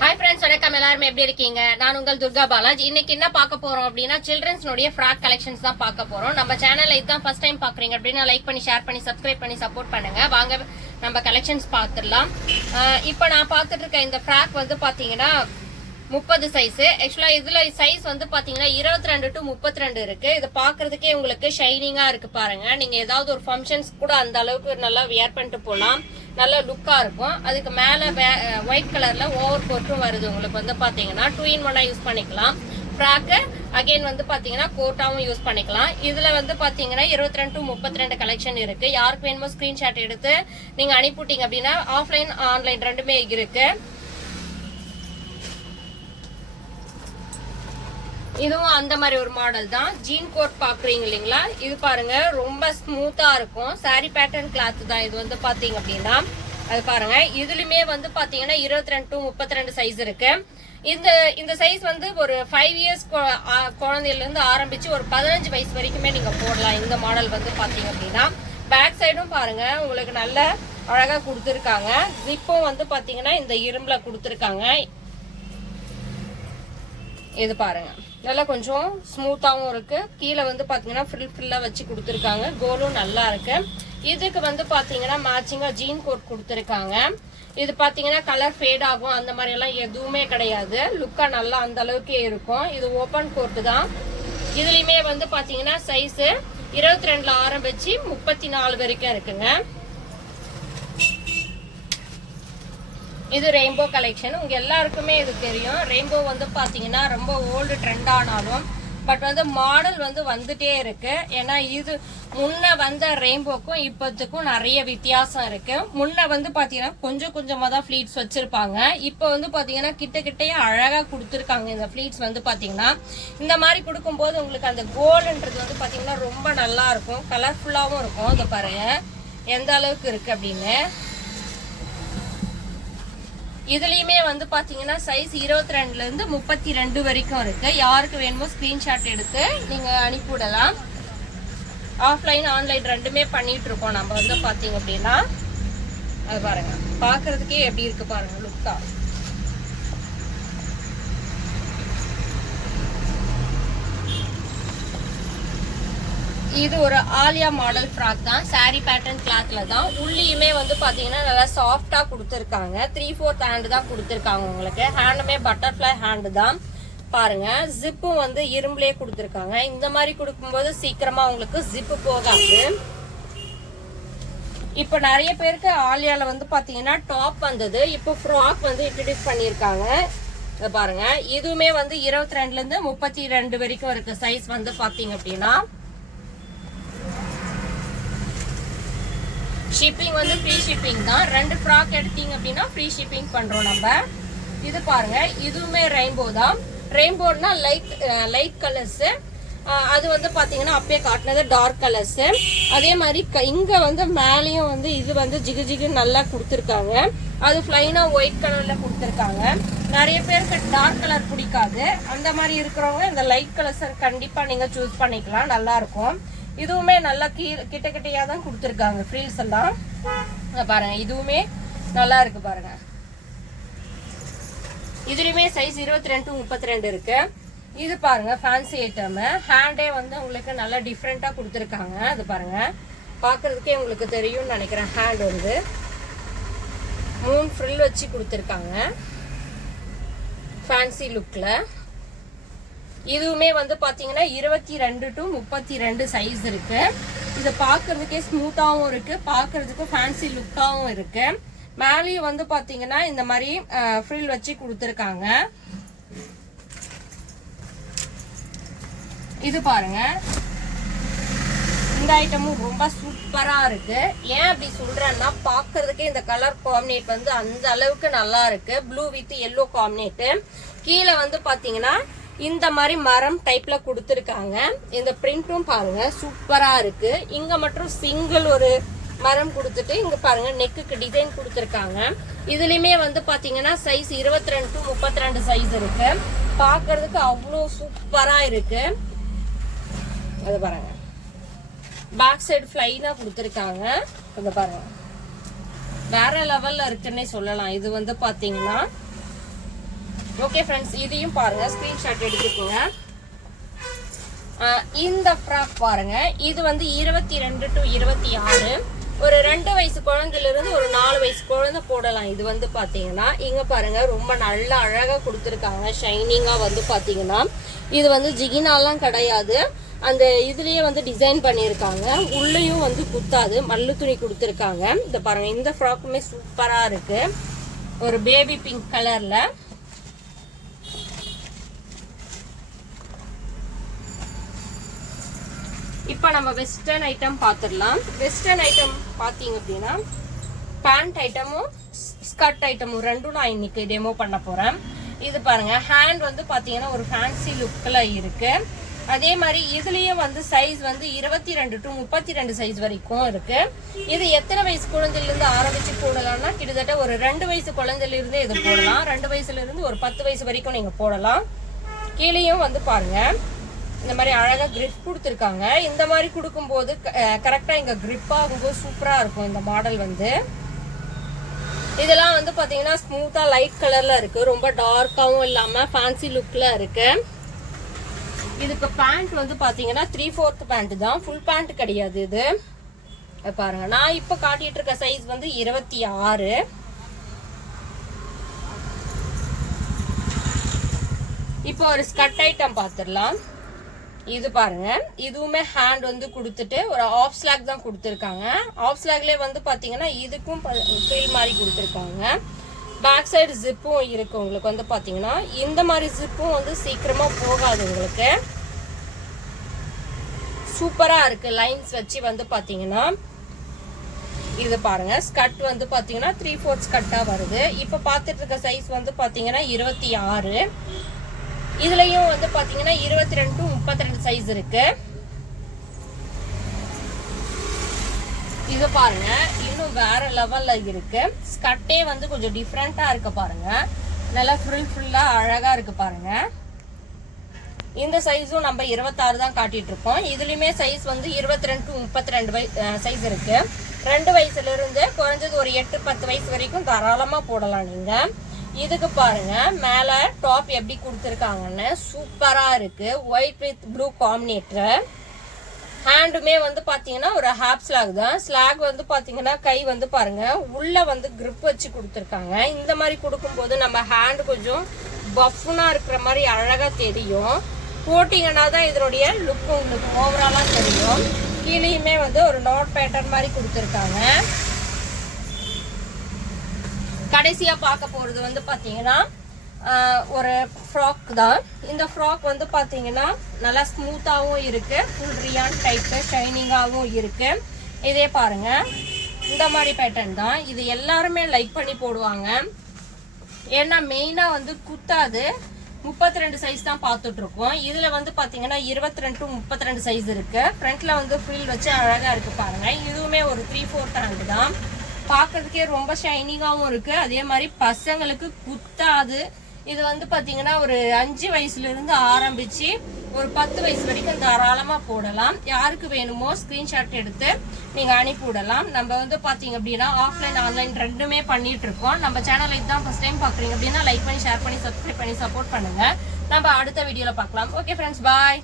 Hi friends, வணக்கம். எல்லாரும் எப்படி இருக்கீங்க? நான் உங்கள் துர்கா பாலாஜ். இன்னைக்கு என்ன பார்க்க போறோம் அப்படின்னா சில்ட்ரன்ஸ்னுடைய ஃப்ராக் கலெக்ஷன்ஸ் தான் பார்க்க போறோம். நம்ம சேனல்ல இதுதான் ஃபர்ஸ்ட் டைம் பாக்குறீங்க அப்படின்னா லைக் பண்ணி, ஷேர் பண்ணி, சப்ஸ்கிரைப் பண்ணி சப்போர்ட் பண்ணுங்க. வாங்க நம்ம கலெக்ஷன்ஸ் பார்த்துடலாம். இப்போ நான் பார்த்துட்டு இருக்க இந்த ஃப்ராக் வந்து பாத்தீங்கன்னா 30 சைஸ். ஆக்சுவலா இதுல சைஸ் வந்து பாத்தீங்கன்னா 22 to 32 இருக்கு. இது பாக்குறதுக்கே உங்களுக்கு ஷைனிங்கா இருக்கு பாருங்க. நீங்க ஏதாவது ஒரு ஃபங்க்ஷன்ஸ் கூட அந்த அளவுக்கு நல்லா வியர் பண்ணிட்டு போலாம். நல்ல லுக்கா இருக்கும். அதுக்கு மேல ஒயிட் கலர்ல ஓவர் கோட்டும் வருது. உங்களுக்கு வந்து பாத்தீங்கன்னா 2 in 1 யூஸ் பண்ணிக்கலாம். ஃப்ராக்கு அகைன் வந்து பாத்தீங்கன்னா கோட்டாவும் யூஸ் பண்ணிக்கலாம். இதுல வந்து பாத்தீங்கன்னா 22 to 32 கலெக்ஷன் இருக்கு. யாருக்கு வேணுமோ ஸ்கிரீன்ஷாட் எடுத்து நீங்க அனுப்பிவிட்டீங்க அப்படின்னா ஆஃப்லைன் ஆன்லைன் ரெண்டுமே இருக்கு. இதுவும் அந்த மாதிரி ஒரு மாடல் தான். ஜீன் கோட் பாக்குறீங்க இல்லைங்களா? இது பாருங்க, ரொம்ப ஸ்மூத்தா இருக்கும். சாரி பேட்டர்ன் கிளாத் தான் இது வந்து பாத்தீங்க அப்படின்னா. அது பாருங்க, இதுலயுமே வந்து பாத்தீங்கன்னா 22 to 32 சைஸ் இருக்கு. இந்த சைஸ் வந்து ஒரு 5 இயர்ஸ் குழந்தையில இருந்து ஆரம்பிச்சு ஒரு 15 வயசு வரைக்குமே நீங்க போடலாம். இந்த மாடல் வந்து பாத்தீங்க அப்படின்னா பேக் சைடும் பாருங்க, உங்களுக்கு நல்ல அழகா கொடுத்துருக்காங்க. ஜிப்பும் வந்து பாத்தீங்கன்னா இந்த இரும்புல கொடுத்துருக்காங்க. இது பாருங்க, நல்லா கொஞ்சம் ஸ்மூத்தாவும் இருக்கு. கீழே வந்து பாத்தீங்கன்னா ஃபில்லா வச்சு கொடுத்துருக்காங்க. கோலும் நல்லா இருக்கு. இதுக்கு வந்து பாத்தீங்கன்னா மேட்சிங்கா ஜீன் கோட் கொடுத்துருக்காங்க. இது பாத்தீங்கன்னா கலர் ஃபேட் ஆகும் அந்த மாதிரி எல்லாம் எதுவுமே கிடையாது. லுக்கா நல்லா அந்த அளவுக்கு இருக்கும். இது ஓபன் கோட் தான். இதுலயுமே வந்து பாத்தீங்கன்னா சைஸ் 22ல ஆரம்பிச்சு 34 வரைக்கும் இருக்குங்க. இது ரெயின்போ கலெக்ஷன். உங்க எல்லாருக்குமே இது தெரியும். ரெயின்போ வந்து பாத்தீங்கன்னா ரொம்ப ஓல்டு ட்ரெண்ட் ஆனாலும் பட் வந்து மாடல் வந்து வந்துட்டே இருக்கு. ஏன்னா இது முன்ன வந்த ரெயின்போக்கும் இப்பத்துக்கும் நிறைய வித்தியாசம் இருக்கு. முன்ன வந்து பாத்தீங்கன்னா கொஞ்சம் கொஞ்சமா தான் ஃபிளீட்ஸ் வச்சிருப்பாங்க. இப்ப வந்து பாத்தீங்கன்னா கிட்டே அழகா கொடுத்துருக்காங்க. இந்த ஃபிளீட்ஸ் வந்து பாத்தீங்கன்னா இந்த மாதிரி கொடுக்கும்போது உங்களுக்கு அந்த கோல்டுன்றது வந்து பாத்தீங்கன்னா ரொம்ப நல்லா இருக்கும். கலர்ஃபுல்லாவும் இருக்கும். இதை பாருங்க எந்த அளவுக்கு இருக்கு அப்படின்னு. இதுலயுமே வந்து பாத்தீங்கன்னா சைஸ் 22ல இருந்து 32 வரைக்கும் இருக்கு. யாருக்கு வேணுமோ ஸ்கிரீன்ஷாட் எடுத்து நீங்க அனுப்பிவிடலாம். ஆஃப்லைன் ஆன்லைன் ரெண்டுமே பண்ணிட்டு இருக்கோம் நம்ம வந்து பாத்தீங்க அப்படின்னா. அது பாருங்க, பாக்குறதுக்கே எப்படி இருக்கு பாருங்க லுக்கா. இது ஒரு ஆலியா மாடல் ஃப்ராக் தான். சாரி பேட்டர்ன் கிளாத்ல தான். உள்ளியுமே வந்து பாத்தீங்கன்னா நல்லா சாஃப்டா கொடுத்துருக்காங்க. 3/4 ஹேண்ட் தான் கொடுத்துருக்காங்க. உங்களுக்கு ஹேண்டுமே பட்டர்ஃபிளை ஹேண்டு தான் பாருங்க. ஜிப்பும் வந்து இரும்புலயே கொடுத்துருக்காங்க. இந்த மாதிரி கொடுக்கும்போது சீக்கிரமா உங்களுக்கு ஜிப்பு போகாது. இப்ப நிறைய பேருக்கு ஆலியால வந்து பாத்தீங்கன்னா டாப் வந்தது. இப்போ ஃப்ராக் வந்து இன்ட்ரடியூஸ் பண்ணிருக்காங்க. இத பாருங்க, இதுவுமே வந்து 22ல இருந்து 32 வரைக்கும் இருக்கு. சைஸ் வந்து பாத்தீங்க அப்படின்னா ஷிப்பிங் வந்து ஃப்ரீ ஷிப்பிங் தான். 2 ஃப்ராக் எடுத்தீங்க அப்படின்னா ஃப்ரீ ஷிப்பிங் பண்றோம் நம்ம. இது பாருங்க, இதுவுமே ரெயின்போ தான். ரெயின்போனா லைட் கலர்ஸ். அது வந்து பாத்தீங்கன்னா அப்பயே காட்டினது டார்க் கலர்ஸ். அதே மாதிரி இங்க வந்து மேலேயும் வந்து இது வந்து ஜிகு ஜிகு நல்லா கொடுத்துருக்காங்க. அது பிளைனா ஒயிட் கலர்ல கொடுத்துருக்காங்க. நிறைய பேருக்கு டார்க் கலர் பிடிக்காது. அந்த மாதிரி இருக்கிறவங்க இந்த லைட் கலர்ஸ் கண்டிப்பா நீங்க சூஸ் பண்ணிக்கலாம். நல்லா இருக்கும். இதுவுமே நல்லா கிட்டையா தான் கொடுத்துருக்காங்க. ஃப்ரீல்ஸ் எல்லாம் பாருங்க, இதுவுமே நல்லா இருக்கு பாருங்க. இதுலயுமே சைஸ் 22 to 32 இருக்கு. இது பாருங்க ஃபேன்சி ஐட்டம். ஹேண்டே வந்து உங்களுக்கு நல்லா டிஃப்ரெண்டா கொடுத்துருக்காங்க. அது பாருங்க, பாக்குறதுக்கே உங்களுக்கு தெரியும்னு நினைக்கிறேன். ஹேண்ட் வந்து 3 ஃப்ரில் வச்சு கொடுத்துருக்காங்க ஃபேன்சி லுக்ல. இதுவுமே வந்து பாத்தீங்கன்னா 22 to 32 சைஸ் இருக்கு. இது பாக்குறதுக்கே ஸ்மூத்தாவும் இருக்கு, பாக்குறதுக்கு ஃபேன்சி லுக்காவும் இருக்கு. மேலேயும் வந்து பாத்தீங்கன்னா இந்த மாதிரி ஃப்ரில் வச்சு கொடுத்துருக்காங்க. இது பாருங்க, இந்த ஐட்டமும் ரொம்ப சூப்பரா இருக்கு. ஏன் அப்படி சொல்றேன்னா பாக்குறதுக்கே இந்த கலர் காம்பினேட் வந்து அந்த அளவுக்கு நல்லா இருக்கு. Blue with yellow combined. கீழே வந்து பாத்தீங்கன்னா இந்த மாதிரி மரம் டைப்ல கொடுத்துருக்காங்க. இந்த பிரிண்டும் பாருங்க சூப்பரா இருக்கு. இங்க மட்டும் சிங்கிள் ஒரு மரம் கொடுத்துட்டு இங்க பாருங்க நெக்குக்கு டிசைன் கொடுத்துருக்காங்க. இதுலயுமே வந்து பாத்தீங்கன்னா சைஸ் 22 to 32 சைஸ் இருக்கு. பாக்குறதுக்கு அவ்வளோ சூப்பரா இருக்கு. அது பாருங்க, பேக் சைடு ஃபிளைனா கொடுத்துருக்காங்க. அது பாருங்க வேற லெவல்ல இருக்குன்னே சொல்லலாம். இது வந்து பாத்தீங்கன்னா ஓகே ஃப்ரெண்ட்ஸ், இதையும் பாருங்க, ஸ்கிரீன்ஷாட் எடுத்துக்கோங்க. இந்த ஃப்ராக் பாருங்க, இது வந்து 22 to 26, ஒரு 2 வயசு குழந்தையில இருந்து ஒரு 4 வயசு குழந்தை போடலாம். இது வந்து பாத்தீங்கன்னா இங்க பாருங்க ரொம்ப நல்ல அழகா கொடுத்துருக்காங்க, ஷைனிங்கா வந்து பாத்தீங்கன்னா இது வந்து ஜிகினாலாம் கிடையாது, அந்த இதுலயே வந்து டிசைன் பண்ணியிருக்காங்க. உள்ளேயும் வந்து குத்தாது, மல்லு துணி கொடுத்துருக்காங்க. இந்த பாருங்க, இந்த ஃப்ராக்குமே சூப்பரா இருக்கு, ஒரு பேபி பிங்க் கலர்ல. இப்போ நம்ம வெஸ்டர்ன் ஐட்டம் பார்த்துடலாம். வெஸ்டர்ன் ஐட்டம் பார்த்தீங்க அப்படின்னா பேண்ட் ஐட்டமும் ஸ்கர்ட் ஐட்டமும் ரெண்டும் நான் இன்னைக்கு டெமோ பண்ண போறேன். இது பாருங்க, ஹேண்ட் வந்து பார்த்தீங்கன்னா ஒரு ஃபேன்சி லுக்கில் இருக்கு. அதே மாதிரி இதுலயும் வந்து சைஸ் வந்து 22 to 32 சைஸ் வரைக்கும் இருக்கு. இது எத்தனை வயசு குழந்தையிலிருந்து ஆரம்பிச்சு போடலாம்னா கிட்டத்தட்ட ஒரு 2 வயசு குழந்தையிலிருந்து இது போடலாம். 2 வயசுல இருந்து ஒரு 10 வயசு வரைக்கும் நீங்க போடலாம். கீழேயும் வந்து பாருங்க இந்த மாதிரி அழகா கிரிப் கொடுத்துருக்காங்க. இந்த மாதிரி கொடுக்கும்போது கரெக்டா இங்க கிரிப் ஆகும்போது சூப்பரா இருக்கும் இந்த மாடல் வந்து. இதெல்லாம் வந்து பாத்தீங்கன்னா ஸ்மூத்தா லைட் கலர்ல இருக்கு, ரொம்ப டார்க்காவும் இல்லாம ஃபேன்சி லுக்ல இருக்கு. இதுக்கு பேண்ட் வந்து பாத்தீங்கன்னா 3/4 பேண்ட் தான், ஃபுல் பேண்ட் கிடையாது இது. பாருங்க, நான் இப்ப காட்டிட்டு இருக்க சைஸ் வந்து 26. இப்போ ஒரு ஸ்கர்ட் ஐட்டம் பாத்துடலாம். இது பாருங்க, இதுவுமே ஹேண்ட் வந்து கொடுத்துட்டு ஒரு ஆஃப் ஸ்லாக் தான் கொடுத்துருக்காங்க. ஆஃப் ஸ்லாக்லேயே வந்து பாத்தீங்கன்னா இதுக்கும் ஃபீல் மாதிரி கொடுத்துருக்காங்க. பேக் சைடு ஜிப்பும் இருக்கு. உங்களுக்கு வந்து பாத்தீங்கன்னா இந்த மாதிரி ஜிப்பும் வந்து சீக்கிரமா போகாது உங்களுக்கு, சூப்பரா இருக்கு. லைன்ஸ் வச்சு வந்து பாத்தீங்கன்னா இது பாருங்க, ஸ்கர்ட் வந்து பாத்தீங்கன்னா 3/4 ஸ்கர்ட்டா வருது. இப்ப பாத்துட்டு இருக்க சைஸ் வந்து பாத்தீங்கன்னா 26. இதுலயும் வந்து பாத்தீங்கன்னா 22 to 32 சைஸ் இருக்கு. இது பாருங்க, இன்னும் வேற லெவல்ல இருக்கு. ஸ்கர்ட்டே வந்து கொஞ்சம் டிஃப்ரெண்டா இருக்கு பாருங்க, நல்லா ஃபுல்லா அழகா இருக்கு பாருங்க. இந்த சைஸும் நம்ம 26 தான் காட்டிட்டு இருக்கோம். இதுலயுமே சைஸ் வந்து 22 to 32 சைஸ் இருக்கு. 2 வயசுல இருந்து குறைஞ்சது ஒரு 8-10 வயசு வரைக்கும் தாராளமா போடலாம் நீங்க. இதுக்கு பாருங்க, மேல டாப் எப்படி கொடுத்துருக்காங்கன்னு சூப்பரா இருக்கு, ஒயிட் வித் ப்ளூ காம்பினேட்டர். ஹேண்டுமே வந்து பாத்தீங்கன்னா ஒரு ஹாப் ஸ்லாக் தான். ஸ்லாக் வந்து பாத்தீங்கன்னா கை வந்து பாருங்க உள்ள வந்து கிரிப் வச்சு கொடுத்துருக்காங்க. இந்த மாதிரி கொடுக்கும்போது நம்ம ஹேண்ட் கொஞ்சம் பஃப்னா இருக்கிற மாதிரி அழகா தெரியும். போட்டிங்கன்னா தான் இதனுடைய லுக் உங்களுக்கு ஓவராலா தெரியும். கீழேயுமே வந்து ஒரு நோட் பேட்டர்ன் மாதிரி கொடுத்துருக்காங்க. கடைசியா பார்க்க போறது வந்து பாத்தீங்கன்னா ஒரு ஃப்ராக் தான். இந்த ஃப்ராக் வந்து பாத்தீங்கன்னா நல்லா ஸ்மூத்தாவும் இருக்கு, ஃபுல் ரியான் டைப் ஷைனிங்காவும் இருக்கு. இதே பாருங்க, இந்த மாதிரி பேட்டர்ன் தான். இது எல்லாருமே லைக் பண்ணி போடுவாங்க, ஏன்னா மெயினா வந்து குத்தாது. 32 சைஸ் தான் பார்த்துட்டு இருக்கோம். இதுல வந்து பாத்தீங்கன்னா 22 to 32 சைஸ் இருக்கு. ஃப்ரண்ட்ல வந்து ஃபில் வச்சு அழகா இருக்கு பாருங்க. இதுவுமே ஒரு 3/4 ஹேண்ட் தான், பார்க்கறதுக்கே ரொம்ப ஷைனிங்காவும் இருக்கு. அதே மாதிரி பசங்களுக்கு குத்தாது. இது வந்து பாத்தீங்கன்னா ஒரு 5 வயசுல இருந்து ஆரம்பிச்சு ஒரு 10 வயசு வரைக்கும் தாராளமா போடலாம். யாருக்கு வேணுமோ ஸ்கிரீன்ஷாட் எடுத்து நீங்க அனுப்பி விடலாம். நம்ம வந்து பாத்தீங்க அப்படின்னா ஆஃப்லைன் ஆன்லைன் ரெண்டுமே பண்ணிட்டு இருக்கோம். நம்ம சேனலை இதுதான் ஃபர்ஸ்ட் டைம் பாக்குறீங்க அப்படின்னா லைக் பண்ணி ஷேர் பண்ணி சப்ஸ்கிரைப் பண்ணி சப்போர்ட் பண்ணுங்க. நம்ம அடுத்த வீடியோல பார்க்கலாம். ஓகே ஃப்ரெண்ட்ஸ், பாய்.